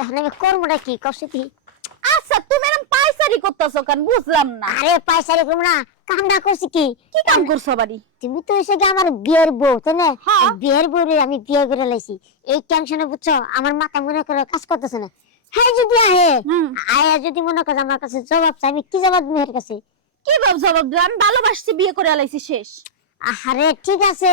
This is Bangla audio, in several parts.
এখন আমি করবোটা কি কষ্ট কি? আচ্ছা তুমি এরকম পাইসারি করতেছো কেন বুঝলাম না। আরে পয়সা রেখো না, কামটা করছি কি? কি কাম করছো বাড়ি? তুমি তো এসে গিয়ে আমার বিয়ের বউ তাই না? হ্যাঁ। বিয়ের বউরে আমি বিয়ে করে লাইছি। এই টেনশনে বুঝছো আমার মাথা মনে করে কাজ করতেছে না। হ্যাঁ যদি আহে আয়া যদি মনে করে আমার কাছে জবাব চাই, আমি কি জবাব দেব এর কাছে? কি জবাব দিও? আমি ভালোবাসছি বিয়ে করে আলাইছি শেষ। আরে ঠিক আছে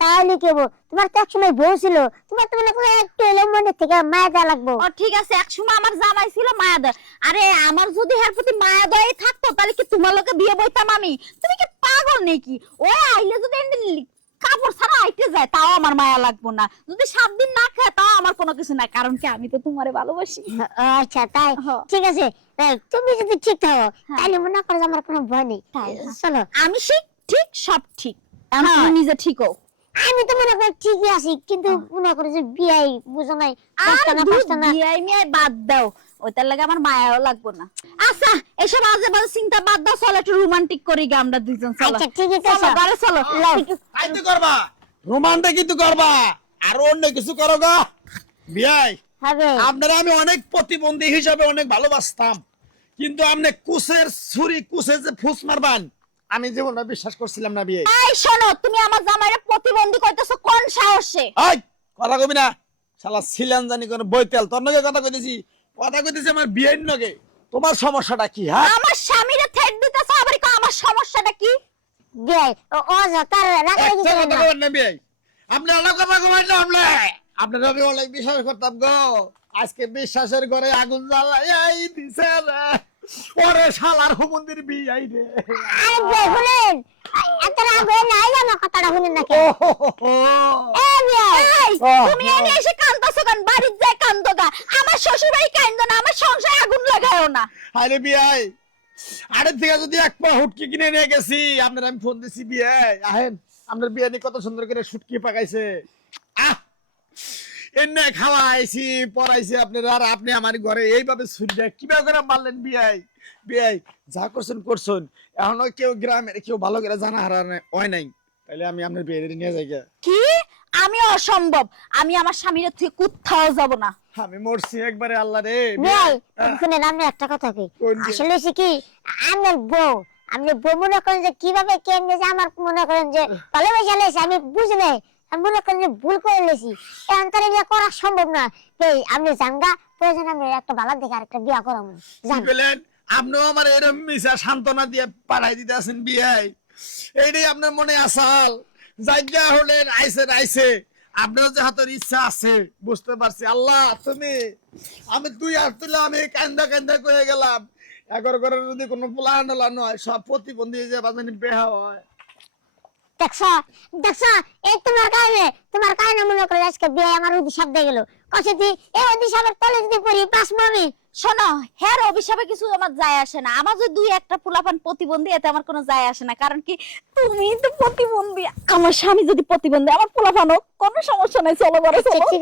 তাহলে কি হবো? তোমার তো একসময় বউ ছিল, তোমার তো মনে করো একটু এলো মনে থেকে মায়া দেওয়া লাগবো। ও ঠিক আছে, একসময় আমার জামাই ছিল মায়া দয়। আরে আমার যদি এর প্রতি মায়া দয় থাকতো তাহলে কি তোমার লোকে বিয়ে বইতাম আমি? তুমি কি পাগল নাকি? ও আইলে যদি কাপড় ছাড়া আইতে যায় তাও আমার মায়া লাগবো না, যদি 7 দিন না খায় তাও আমার কোনো কিছু না, কারণ কি আমি তো তোমারে ভালোবাসি। আচ্ছা তাই হ্যাঁ। ঠিক আছে। তুমি যদি ঠিক থাকো তাহলে মনে করো যে আমার কোনো ভয় নেই। চলো। আমি ঠিক সব ঠিক, আমি নিজে ঠিক হও। আমি তো মনে করি ঠিকই আছি, কিন্তু মনে করি যে বিয়াই বুঝো নাই, কষ্ট না কষ্ট না। বিয়াই মিয়াই বাদ দাও, ওইটার লাগে আমার মায়াও লাগবো না। আচ্ছা এসব আজে বাজে চিন্তা বাদ দাও, চলো একটু রোমান্টিক করি গে আমরা দুইজন। চলো আচ্ছা ঠিক আছে চলো ঘরে চলো। আইতে করবা রোমান্টিক কিন্তু করবা, আর অন্য কিছু করো গো বিয়াই। হবে আপনারা আমি অনেক প্রতিবন্ধী হিসাবে অনেক ভালোবাসতাম, কিন্তু আপনি কুসের ছুরি কুসে যে ফুস মারবান আমি জীবনে বিশ্বাস করছিলাম না বিয়ে। এই শোনো, তুমি আমার জামাইরে প্রতিবন্ধী কইতেছো কোন সাহসে? এই কথা কবি না, শালা ছিলেন জানি কোন বইতেল তোর নগে কথা কইতেছি, কথা কইতেছি আমার বিয়ের নগে। তোমার সমস্যাটা কি? হ্যাঁ আমার স্বামীরে থেট দিতেছো, আবার কো আমার সমস্যাটা কি? বিয়াই ও যতার রাখা একটা গেছে কথা না। কবেন না বিয়াই, আপনি আলাদা কথা কবেন না। আপনার আমি অনেক বিশ্বাস করতাম গো, আজকে বিশ্বাসের ঘরে আগুন জ্বালাই দিছে রে, ওরে শালার হুমন্দির বিয়াই রে। আরে বিয়াই শুনেন, এত রাগ হয়ে নাই আমার কথাটা শুনেন নাকি? এ বিয়াই এই তুমি এনে এসে কাঁদতাছো কেন? বাড়িতে যাই কান্দো গা, আমার শ্বশুর বাড়ি কান্দো না, আমার সংসারে আগুন লাগায়ও না। আরে বিয়াই, আরে থেকে যদি এক পা হুটকি কিনে নিয়ে গেছি, আপনার আমি ফোন দিছি বিয়াই আহেন, আপনার বিয়ানি কত সুন্দর করে শুটকি পাকাইছে। আহ এনে খাওয়াইছি পড়াইছি আপনার, আর আপনি আমার ঘরে এইভাবে ছুরিটা কিভাবে করে মারলেন বিয়াই? বিয়াই যা করছেন করছেন, এখনো কেউ গ্রামের কেউ ভালো করে জানা হারা হয় নাই, তাহলে আমি আপনার বিয়ে নিয়ে যাই গা। কি? আমি অসম্ভব, আমি আমার স্বামীরে থেকে কোথাও যাব না। আমি মরছি একবারে আল্লাহ রে। বিয়াই শুনেন, আমি একটা কথা কই। কোন যে? আসলে সে কি আমার বউ, আপনি বউ মনে করেন যে কিভাবে কেন যে আমার মনে করেন যে ভালোবাসা লেছে আমি বুঝি নাই, আমি মনে করেন যে ভুল করে লেছি, এখন তার এটা করা সম্ভব না। এই আপনি জানগা প্রয়োজন আমি একটা ভালো দেখে আরেকটা বিয়া করাবো কি জান। বলেন? আপনিও আমার এরম মিশা সান্ত্বনা দিয়ে পাঠাই দিতে আছেন বিয়াই, এইটাই আপনার মনে আসাল জায়গা হলেন আইসে আপনার যে হাতের ইচ্ছা আছে বুঝতে পারছি। আল্লাহ তুমি, আমি তুই আর তুলে আমি কান্দা কান্দা করে গেলাম, এগর করে যদি কোনো প্লান হয় সব প্রতিবন্ধী যে বাজানি বেহা হয়। দেখছো দেখছো এই তোমার কারণে মনে করে আজকে বিয়ে আমার অভিশাপ দিয়ে গেল। কষে এই অভিশাপের তলে যদি পড়ি বাঁচবো আমি? শোনো, হ্যাঁ অভিশাপে কিছু আমার যায় আসে না, আমার যদি 2-1টা পোলাপান প্রতিবন্ধী এতে আমার কোনো যায় আসে না, কারণ কি তুমি তো প্রতিবন্ধী, আমার স্বামী যদি প্রতিবন্ধী আমার পোলাপানও কোনো সমস্যা নাই। চলো ঘরে চলো। ঠিক আছে।